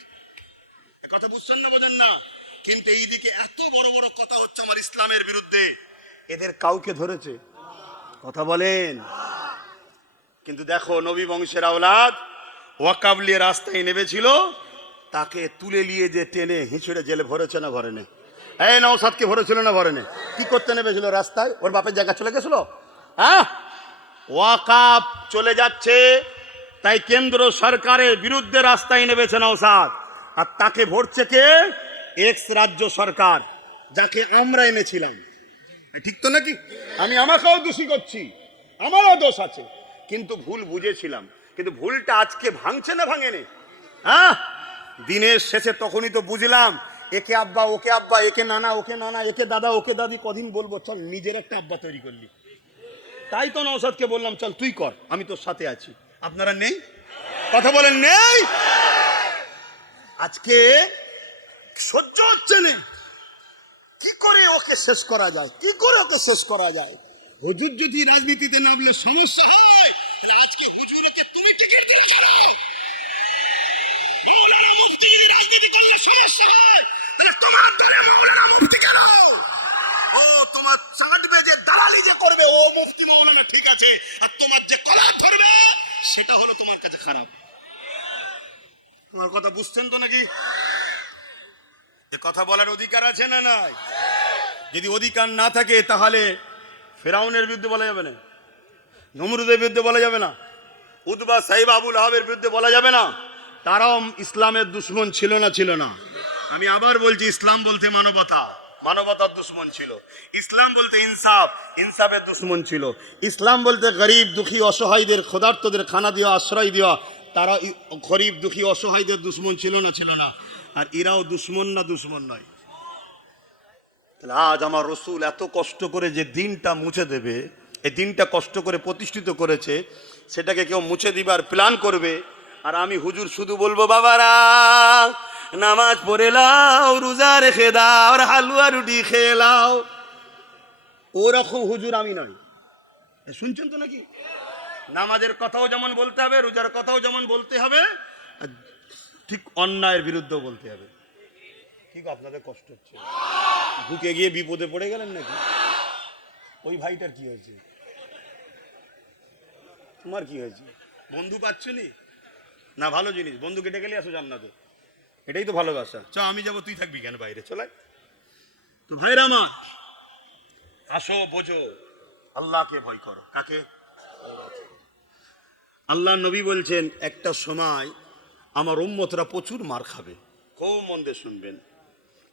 কথা বুঝছেন না, বোঝেন না? কিন্তু এইদিকে এত বড় বড় কথা হচ্ছে আমার ইসলামের বিরুদ্ধে, এদের কাউকে ধরেছে? কথা বলেন। কিন্তু দেখো নবী বংশের আওলাদ ওয়াকাব নিয়ে রাস্তায় নেমেছিল, তাকে তুলে নিয়ে যে টেনে হিঁচড়ে জেলে ভরেছে না ভরেনি? এই নওশাদকে ভরেছিল না ভরেনি? কি করতে নেমেছিল রাস্তায়? ওর বাপের জায়গা চলে গেছিল, হ্যাঁ? ওয়াকাব চলে যাচ্ছে, তাই কেন্দ্র সরকারের বিরুদ্ধে রাস্তায় নেমেছে নওশাদ, আর তাকে ভরছে কে? এক্স রাজ্য সরকার, যাকে আমরা এনেছিলাম। ঠিক তো নাকি? আমি আমাকেও দোষী করছি, আমারও দোষ আছে, কিন্তু ভুল বুঝেছিলাম। কিন্তু ভুলটা আজকে ভাঙছে না ভাঙেনি? হ্যাঁ, দিনের শেষে তখনই তো বুঝলাম, একে আব্বা ওকে আব্বা, একে নানা ওকে নানা, একে দাদা ওকে দাদি, কদিন বলবো? চল নিজের একটা আব্বা তৈরি করলি। তাই তো নওশাদকে বললাম চল তুই কর, আমি তোর সাথে আছি। আপনারা নেই? কথা বলেন নেই? আজকে সহ্য হচ্ছে না, কি করে ওকে শেষ করা যায়, কি করে ওকে শেষ করা যায়। হুজুর যদি রাজনীতিতে নামলে সমস্যা হয়, আজকে হুজুরকে তুমি টিকিট দিলে ছাড়ো। মাওলানা মুফতি যদি রাজনীতি করলে সমস্যা হয়, তাহলে তোমার দলে মাওলানা মুফতি কেন? ও তোমার চাটবে যে, দালালি যে করবে, ও মুফতি মাওলানা ঠিক আছে, আর তোমার যে কলা ধরবে সেটা হলো তোমার কাছে খারাপ। তোমার কথা বুঝছেন তো নাকি? এ কথা বলার অধিকার আছে না নাই? যদি অধিকার না থাকে তাহলে ফেরাউনের বিরুদ্ধে বলা যাবে না, নমরুদের বিরুদ্ধে বলা যাবে না, উতবা সাইব আবুল আহাবের বিরুদ্ধে বলা যাবে না। তারাও ইসলামের দুশ্মন ছিল না? ছিল না? আমি আবার বলছি, ইসলাম বলতে মানবতা, মানবতার দুশ্মন ছিল। ইসলাম বলতে ইনসাফ, ইনসাফের দুশ্মন ছিল। ইসলাম বলতে গরিব দুঃখী অসহায়দের, ক্ষুধার্তদের খানা দেওয়া, আশ্রয় দেওয়া, তারা গরিব দুঃখী অসহায়দের দুশ্মন ছিল না? ছিল না? আর এরাও দুশ্মন না? দুশ্মন নয়? আজ আমার রসুল এত কষ্ট করে যে দিনটা মুছে দেবে, এই দিনটা কষ্ট করে প্রতিষ্ঠিত করেছে, সেটাকে কেউ মুছে দিবার প্ল্যান করবে, আর আমি হুজুর শুধু বলবো বাবারা নামাজ পড়ে লাও, রোজা রেখে দাও, আর হালুয়া রুটি খেয়ে লাও, ওরকম হুজুর আমি নয়। শুনছেন তো নাকি? নামাজের কথাও যেমন বলতে হবে, রোজার কথাও যেমন বলতে হবে, ঠিক অন্যায়ের বিরুদ্ধেও বলতে হবে। ঠিক আপনাদের কষ্ট হচ্ছে, ঢুকে গিয়ে বিপদে পড়ে গেলেন নাকি? ওই ভাইটার কি হয়েছে? তোমার কি হয়েছে? বন্ধু পাচ্ছ নি না? ভালো জিনিস, বন্ধুকে ডেকে নিয়ে আসো জান্নাতে, এটাই তো ভালোবাসা। চ আমি যাবো, তুই থাকবি কেন বাইরে? চলে তো ভাইরা আমার, আসো বোঝো, আল্লাহকে ভয় করো। কাকে? আল্লাহ নবী বলছেন একটা সময় আমার উম্মতরা প্রচুর মার খাবে। খুব মন দিয়ে শুনবেন,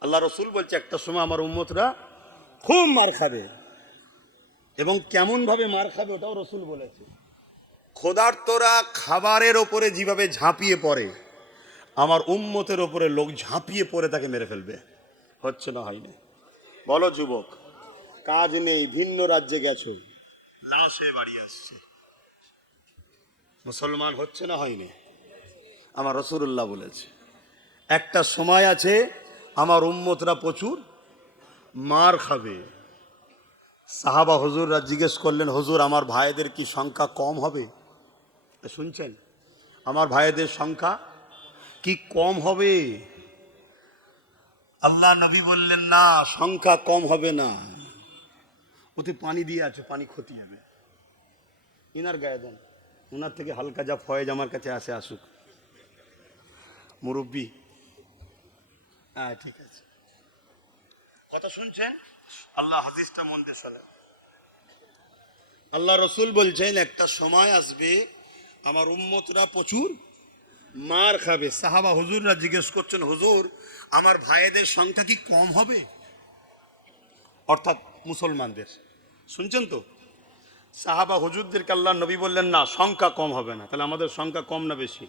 আল্লাহ রসুল বলছে একটা সময় আমার উম্মতরা খুব মার খাবে। এবং কেমন ভাবে মার খাবে ওটাও রসুল বলেছে। ক্ষুধার্তরা খাবারের ওপরে যেভাবে ঝাঁপিয়ে পড়ে, আমার উম্মতের ওপরে লোক ঝাঁপিয়ে পড়ে তাকে মেরে ফেলবে। হচ্ছে না? হয় না? বলো যুবক, কাজ নেই, ভিন্ন রাজ্যে গেছো, লাশ হয়ে বাড়ি আসছে, মুসলমান হচ্ছে না? হয়নি? আমার রাসূলুল্লাহ বলেছে একটা সময় আছে আমার উম্মতরা প্রচুর মার খাবে। সাহাবা হুজুররা জিজ্ঞেস করলেন, হুজুর আমার ভাইদের কি সংখ্যা কম হবে? শুনছেন? আমার ভাইদের সংখ্যা কি কম হবে? আল্লাহ নবী বললেন, না, সংখ্যা কম হবে না। ওতে পানি দিয়ে আছে, পানি ক্ষতি হবে, ইনার গায়ে দেন, ওনার থেকে হালকা যা ফয়েজ আমার কাছে আসে আসুক। মুরব্বী, হ্যাঁ ঠিক আছে, কথা শুনছেন? আল্লাহ হাদিসটা মন দিয়ে শোনেন। আল্লাহ রসুল বলছেন একটা সময় আসবে আমার উম্মতরা প্রচুর মার খাবে। সাহাবা হুজুররা জিজ্ঞেস করছেন, হুজুর আমার ভাইদের সংখ্যা কি কম হবে? অর্থাৎ মুসলমানদের। শুনছেন তো? সাহাবা হুজুরদেরকে আল্লাহ নবী বললেন, না, সংখ্যা কম হবে না। তাহলে আমাদের সংখ্যা কম না বেশি?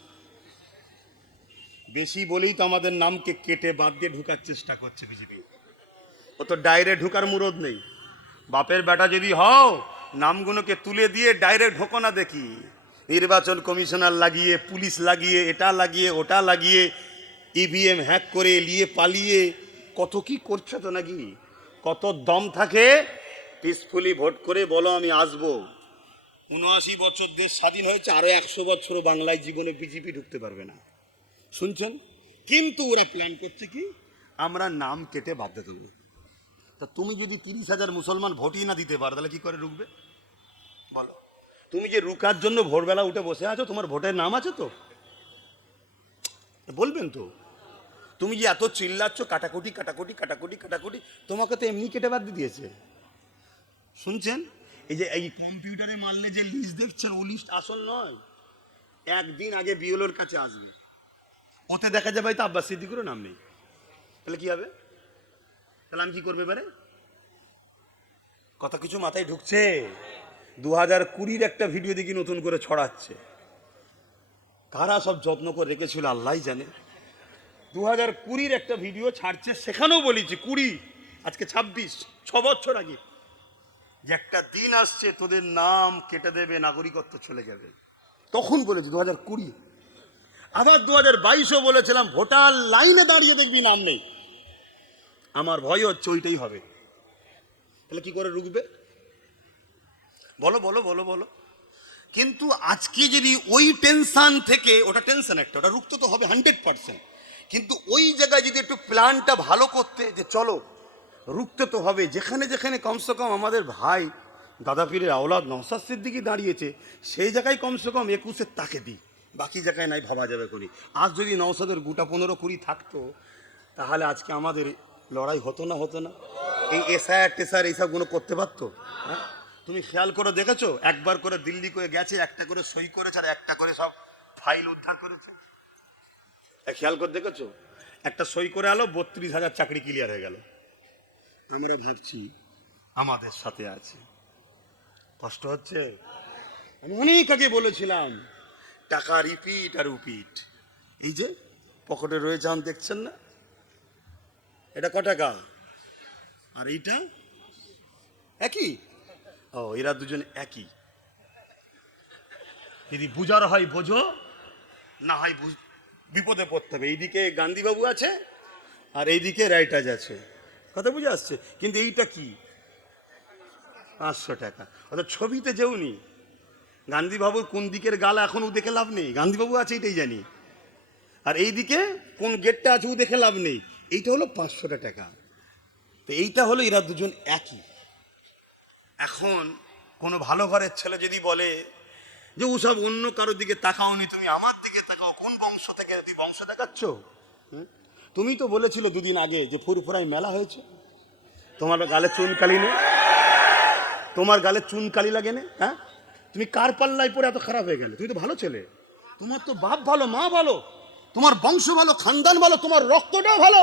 বেশি বলেই তো আমাদের নামকে কেটে বাদ দিয়ে ঢুকার চেষ্টা করছে বিজেপি। ও তো ডাইরেক্ট ঢুকার মুরদ নেই। বাপের বেটা যদি হও, নামগুলোকে তুলে দিয়ে ডাইরেক্ট ঢোকো না। দেখি নির্বাচন কমিশনার লাগিয়ে, পুলিশ লাগিয়ে, এটা লাগিয়ে, ওটা লাগিয়ে, ইভিএম হ্যাক করে নিয়ে পালিয়ে কত কি করছে তো নাকি? কত দম থাকে পিসফুলি ভোট করে বলো আমি আসবো। ৭৯ বছর দেশ স্বাধীন হয়েছে, আরো ১০০ বছর বাংলায় জীবনে বিজেপি ঢুকতে পারবে না। শুনছেন? কিন্তু ওরা প্ল্যান করছে কি, আমরা নাম কেটে বাদ দিয়ে দেবো। তা তুমি যদি ৩০,০০০ মুসলমান ভোটই না দিতে পারো, তাহলে কি করে রুখবে বলো? তুমি যে রুকার জন্য ভোরবেলা উঠে বসে আছো, তোমার ভোটের নাম আছে তো? বলবেন তো? তুমি যে এত চিল্লাচ্ছ কাটাকুটি কাটাকুটি কাটাকুটি কাটাকুটি, তোমাকে তো এমনি কেটে বাদ দিয়ে দিয়েছে। শুনছেন? এই যে এই কম্পিউটারে মারলে যে লিস্ট দেখছেন, ও লিস্ট আসল নয়। একদিন আগে বিএলওর কাছে আসবে, ওতে দেখা যাবে হয়তো আব্বাস সিদ্দিকুরও নাম নেই। তাহলে কি হবে? তাহলে আমি কি করবে এবারে? কথা কিছু মাথায় ঢুকছে? ২০২০ একটা ভিডিও দেখি নতুন করে ছড়াচ্ছে, কারা সব যত্ন করে রেখেছিল আল্লাহ জানে। ২০২০ একটা ভিডিও ছাড়ছে, সেখানেও বলেছি ২০, আজকে ২৬, ৬ বছর আগে, যে একটা দিন আসছে তোদের নাম কেটে দেবে, নাগরিকত্ব চলে যাবে। তখন বলেছি ২০২০। আবার 2022-ও বলেছিলাম ভোটার লাইনে দাঁড়িয়ে দেখবি নাম নেই। আমার ভয় হচ্ছে ওইটাই হবে। তাহলে কি করে রুখবে? বলো বলো বলো বলো। কিন্তু আজকে যদি ওই টেনশন থেকে, ওটা টেনশন একটা, ওটা রুখতে তো হবে 100%, কিন্তু ওই জায়গায় যদি একটু প্ল্যানটা ভালো করতে, যে চলো রুখতে তো হবে, যেখানে যেখানে কমসে কম আমাদের ভাই দাদা পীরের আওলাদ নওশাদ সিদ্দিকী দাঁড়িয়েছে, সেই জায়গায় কমসে কম 21-এর তাকে দিই, বাকি জায়গায় নাই ভাবা যাবে করি। আজ যদি নওশাদের গোটা 15-20 থাকতো, তাহলে আজকে আমাদের লড়াই হতো না? হতো না? এই এসআর টেসার এইসবগুলো করতে পারতো? হ্যাঁ, তুমি খেয়াল করে দেখেছো, একবার করে দিল্লি করে গেছে, একটা করে সই করেছে, আর একটা করে সব ফাইল উদ্ধার করেছে। খেয়াল করে দেখেছো, একটা সই করে আলো 32,000 চাকরি ক্লিয়ার হয়ে গেল। আমরা ভাবছি আমাদের সাথে আছে, কষ্ট হচ্ছে। আমি অনেক আগে বলেছিলাম টাকা রিপিট আর রিপিট। এই যে পকেটে রয়েছে, আম দেখছেন না, এটা ক টাকা আর এইটা একই। ও, এরা দুজন একই। যদি বুঝার হয় বোঝো, না হয় বিপদে পড়তে হবে। এইদিকে গান্ধীবাবু আছে আর এইদিকে রাইটাজ আছে, কথা বুঝে আসছে। কিন্তু এইটা কি 500 টাকা, অর্থাৎ ছবিতে যেউনি গান্ধীবাবুর কোন দিকের গালা এখনও দেখে লাভ নেই, গান্ধীবাবু আছে এইটাই জানি। আর এইদিকে কোন গেটটা আছে ও দেখে লাভ নেই, এইটা হলো 500 টাকা। তো এইটা হলো এরা দুজন একই। এখন কোনো ভালো ঘরের ছেলে যদি বলে যে ওসব অন্য কারোর দিকে তাকাওনি, তুমি আমার দিকে তাকাও, কোন বংশ থেকে তুই বংশ দেখাচ্ছ? তুমি তো বলেছিলে দুদিন আগে যে ফুরফুরায় মেলা হয়েছে, তোমার গালে চুনকালি নেই, তোমার গালে চুনকালি লাগে না? হ্যাঁ, তুমি কার পাল্লায় পরে এত খারাপ হয়ে গেলে? তুমি তো ভালো ছেলে, তোমার তো বাপ ভালো, মা ভালো, তোমার বংশ ভালো, খানদান ভালো, তোমার রক্তটাও ভালো।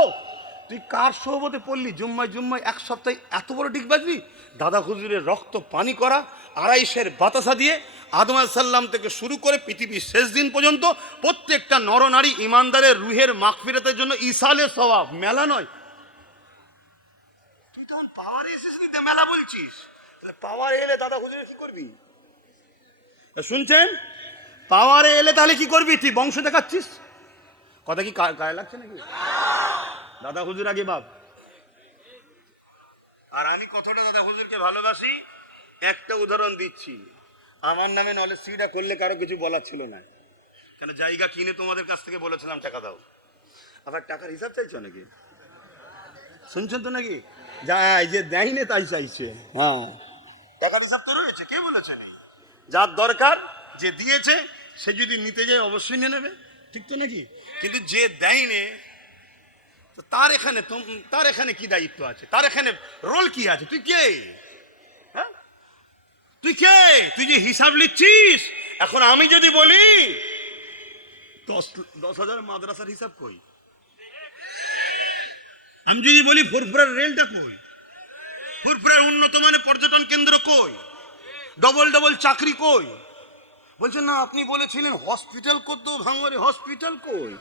তুই কার সোহবতে পড়লি? জুম্মায় জুম্মায় এক সপ্তাহে এত বড় ডিগ বাজলি? দাদা হুজুরের রক্ত পানি করা, আড়াইশের বাতাসা দিয়ে আদম আলাইহিস সালাম থেকে শুরু করে পৃথিবীর শেষ দিন পর্যন্ত প্রত্যেকটা নরনারী ইমানদারের রুহের মাগফিরাতের জন্য ইসালে সওয়াব, মেলা নয়। তুই তখন পাওয়ার এসেছিস, মেলা বলছিস? পাওয়ারে এলে দাদা হুজুরের কি করবি? শুনছেন, পাওয়ারে এলে তাহলে কি করবি? তুই বংশ দেখাচ্ছিস, কথা কি গায়ে লাগছে নাকি? দাদা হুজুর আগে বাপ। আর আমি কতটা দাদা হুজুরকে ভালোবাসি একটা উদাহরণ দিচ্ছি। আমার নামে নলে সিটা করলে কারো কিছু বলার ছিল না, কেন জায়গা কিনে তোমাদের কাছ থেকে বলেছিলাম টাকা দাও, আবার টাকার হিসাব চাইছো নাকি? শুনছেন তো নাকি? যাই যে দেয়নি তাই চাইছে। হ্যাঁ, টাকার হিসাব তো রয়েছে, কে বলেছে নেই? যার দরকার, যে দিয়েছে সে যদি নিতে যায় অবশ্যই নিয়ে নেবে, ঠিক তো নাকি? কিন্তু যে দেয়নি তার এখানে কি দায়িত্ব আছে? তার এখানে রোল কি আছে? তুই কে? হ্যাঁ, তুই কে? তুই যে হিসাব লিখছিস। এখন আমি যদি বলি 10,000 মাদ্রাসার হিসাব কই, আমি যদি বলি ফুরফুরার রেলটা কই, ফুরফুরার উন্নত মানের পর্যটন কেন্দ্র কই, ডবল ডবল চাকরি কই, বলছেন না আপনি বলেছিলেন হসপিটাল করতে, ভাঙরে হসপিটাল কই?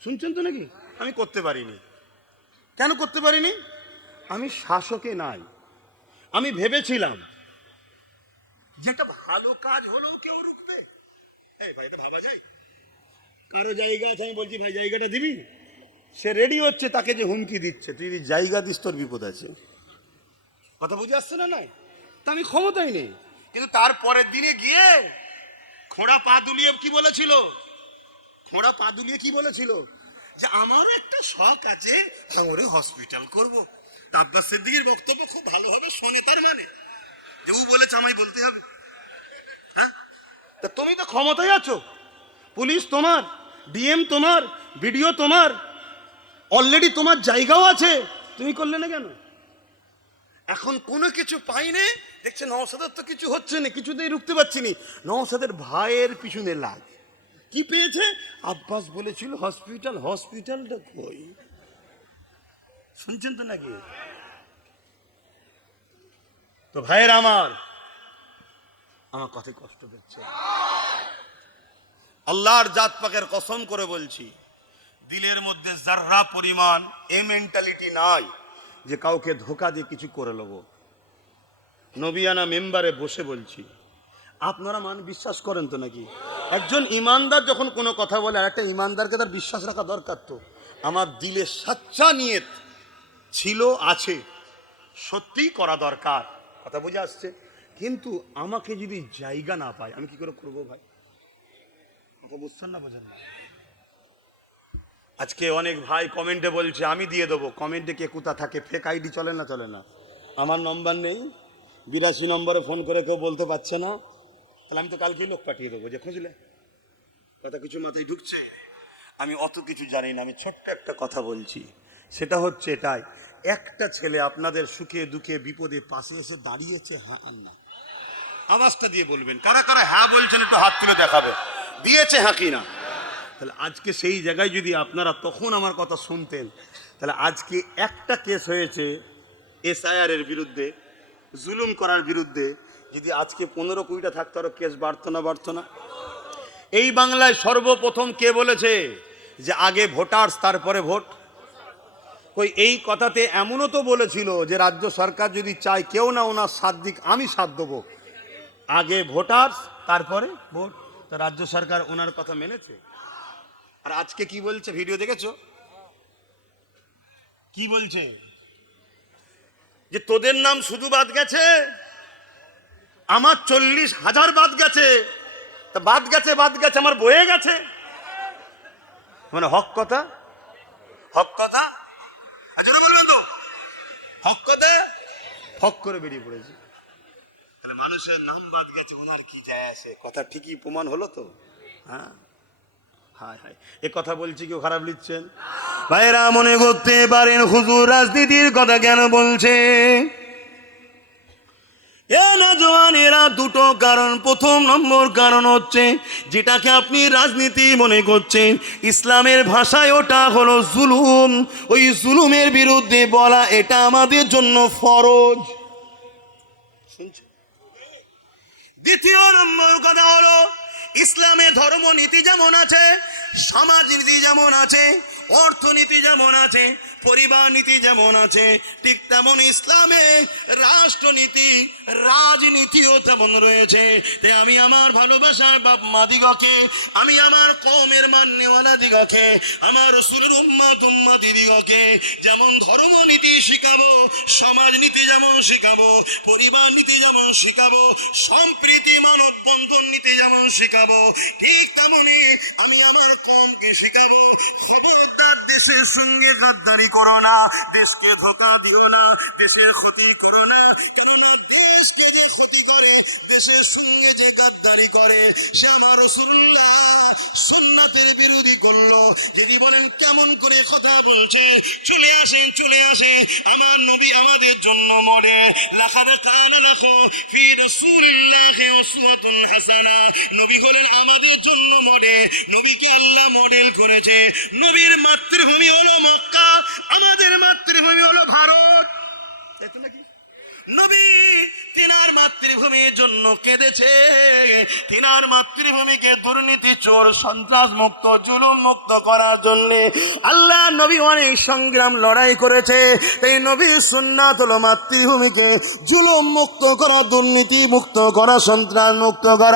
শুনছেন তো নাকি? আমি করতে পারিনি। কেন করতে পারিনি? আমি শাসকে নাই। আমি ভেবেছিলাম যেটা ভালো কাজ হলো কেউ রুখবে। এই ভাই, এটা ভাবা যায়? কারো জায়গা আছে, আমি বলছি ভাই জায়গাটা দিবি, সে রেডি হচ্ছে, তাকে যে হুমকি দিচ্ছে তুই যদি জায়গা দিস তোর বিপদ আছে। কথা বুঝে আসছে না? নয় তা আমি ক্ষমতাই নেই। কিন্তু তারপরের দিনে গিয়ে খোঁড়া পা দুলিয়ে কি বলেছিল? খোঁড়া পা দুলিয়ে কি বলেছিল? যে আমারও একটা শখ আছে, আমরা হসপিটাল করব। আব্বাস সিদ্দিকীর বক্তব্য খুব ভালোভাবে শোনে, তার মানে যে ও বলেছে আমায় বলতে হবে। হ্যাঁ, তা তুমি তো ক্ষমতায় আছো, পুলিশ তোমার, ডিএম তোমার, বিডিও তোমার, অলরেডি তোমার জায়গাও আছে, তুমি করলে না কেন? এখন কোনো কিছু পাইনি, দেখছে নওশাদের তো কিছু হচ্ছে না, কিছুতেই রুখতে পারছি নি। নওশাদের ভাইয়ের পিছনে লাগ কি পেয়েছে? আব্বাস বলেছিল হসপিটাল, হসপিটালটা কই? শুনছেন তো নাকি? তো ভাইয়ের আমার কথায় কষ্ট পেচ্ছে। আল্লাহর জাত পাকের কসম করে বলছি, দিলের মধ্যে যার্রা পরিমাণ এ মেন্টালিটি নাই যে কাউকে ধোকা দিয়ে কিছু করে নেব। নবিয়ানা মেম্বারে বসে বলছি, আপনারা বিশ্বাস করেন তো নাকি? একজন ইমানদার যখন কোনো কথা বলে, আর একটা ইমানদারকে তার বিশ্বাস রাখা দরকার। তো আমার দিলে সাচ্চা নিয়ত ছিল, আছে, সত্যিই করা দরকার, কথা বুঝে আসছে। কিন্তু আমাকে যদি জায়গা না পায়, আমি কি করে করবো ভাই? কথা বুঝছেন না, বোঝেন না? আজকে অনেক ভাই কমেন্টে বলছে আমি দিয়ে দেবো। কমেন্টে কে কোথা থাকে? ফেক আইডি চলে না? চলে না? আমার নম্বর নেই, 82 নম্বরে ফোন করে কেউ বলতে পারছে না, তাহলে আমি তো কালকেই লোক পাঠিয়ে দেবো যে খুঁজলে। কথা কিছু মাথায় ঢুকছে? আমি অত কিছু জানি না, আমি ছোট্ট একটা কথা বলছি, সেটা হচ্ছে এটাই। একটা ছেলে আপনাদের সুখে দুঃখে বিপদে পাশে এসে দাঁড়িয়েছে, হ্যাঁ আর না? আওয়াজটা দিয়ে বলবেন কারা কারা হ্যাঁ বলছেন, একটু হাত তুলে দেখাবে, দিয়েছে হ্যাঁ কি না। তাহলে আজকে সেই জায়গায় যদি আপনারা তখন আমার কথা শুনতেন, তাহলে আজকে একটা কেস হয়েছে SIR এর বিরুদ্ধে, জুলুম করার বিরুদ্ধে, যদি আজকে 15-20টা থাকতো আরো কেস বাড়তো না? বাড়তো না? এই বাংলায় সর্বপ্রথম কে বলেছে যে আগে ভোটার্স তারপরে ভোট? কই এই কথাতে এমনও তো বলেছিল যে রাজ্য সরকার যদি চায় কেউ না ওনার সাথ দিক, আমি সাথ দেবো, আগে ভোটার্স তারপরে ভোট। তো রাজ্য সরকার ওনার কথা মেনেছে। আর আজকে কি বলছে, ভিডিও দেখেছো? কি বলছে? যে তোদের নাম শুধু বাদ গেছে, আমার 40,000 বাদ গেছে। তা বাদ গেছে বাদ গেছে, আমার বয়ে গেছে। মানে হক কথা, হক কথা, আচ্ছা বলবেন তো হক কথা, হক করে বেরিয়ে পড়েছে। তাহলে মানুষের নাম বাদ গেছে, ওনার কি যায় আসে? কথা ঠিকই প্রমাণ হলো তো? হ্যাঁ, হায় হায়, এ কথা বলছি কেউ খারাপ লিখছেন? ভাইরা মনে করতে পারেন হুজুর রাজনীতির কথা কেন বলছে? এ নওজওয়ানেরা, দুটো কারণ। প্রথম নম্বর কারণ হচ্ছে যেটাকে আপনি রাজনীতি মনে করছেন, ইসলামের ভাষায় ওটা হলো জুলুম। ওই জুলুমের বিরুদ্ধে বলা এটা আমাদের জন্য ফরজ। শুনছেন? দ্বিতীয় নম্বর কথা হলো, ইসলামে ধর্মনীতি যেমন আছে, সমাজনীতি যেমন আছে, অর্থনীতি যেমন আছে, পরিবার নীতি যেমন আছে, ঠিক তেমন ইসলামে রাষ্ট্রনীতি, রাজনীতিও তেমন রয়েছে। তাই আমি আমার ভালোবাসার বাপ মা দিগকে, আমি আমার কওমের মান্যওয়ালা দিগকে, আমার রাসূলের উম্মতি দিগকে যেমন ধর্মনীতি শিখাবো, সমাজনীতি যেমন শিখাবো, পরিবার নীতি যেমন শিখাবো, সম্প্রীতি মানব বন্ধন নীতি যেমন শিখাবো, ঠিক তেমনি আমি আমার কওমকে শিখাবো, খবরদার দেশের সঙ্গে গাদ্দারি করো না, দেশকে ধোঁকা দিও না, দেশের ক্ষতি করো না। কেননা দেশকে যে ক্ষতি করে, দেশের সঙ্গে যে গাদ্দারি করে, সে আমার রাসূলুল্লাহ সুন্নাতের বিরোধী করলো। যদি বলেন কেমন করে কথা বলছে, চলে আসেন চলে আসেন, আমার নবী আমাদের জন্য মডেল। লাকাদ কানা লাকুম ফি রাসূলিল্লাহি উসওয়াতুন হাসানা। নবী হলেন আমাদের জন্য মডেল, নবীকে আল্লাহ মডেল করেছে। নবীর মাতৃভূমি হলো মক্কা, আমাদের মাতৃভূমি হলো ভারত। তাই তো নাকি? নবী তিনার মাতৃভূমির জন্য কেঁদেছে, তিনার মাতৃভূমিকে দুর্নীতি, চোর, সন্ত্রাস মুক্ত, জুলুম মুক্ত করার জন্য আল্লাহ নবী অনেক সংগ্রাম লড়াই করেছে। এই নবীর সুন্নাত হলো মাতৃভূমিকে জুলুম মুক্ত করা, দুর্নীতি মুক্ত করা, সন্ত্রাস মুক্ত করা।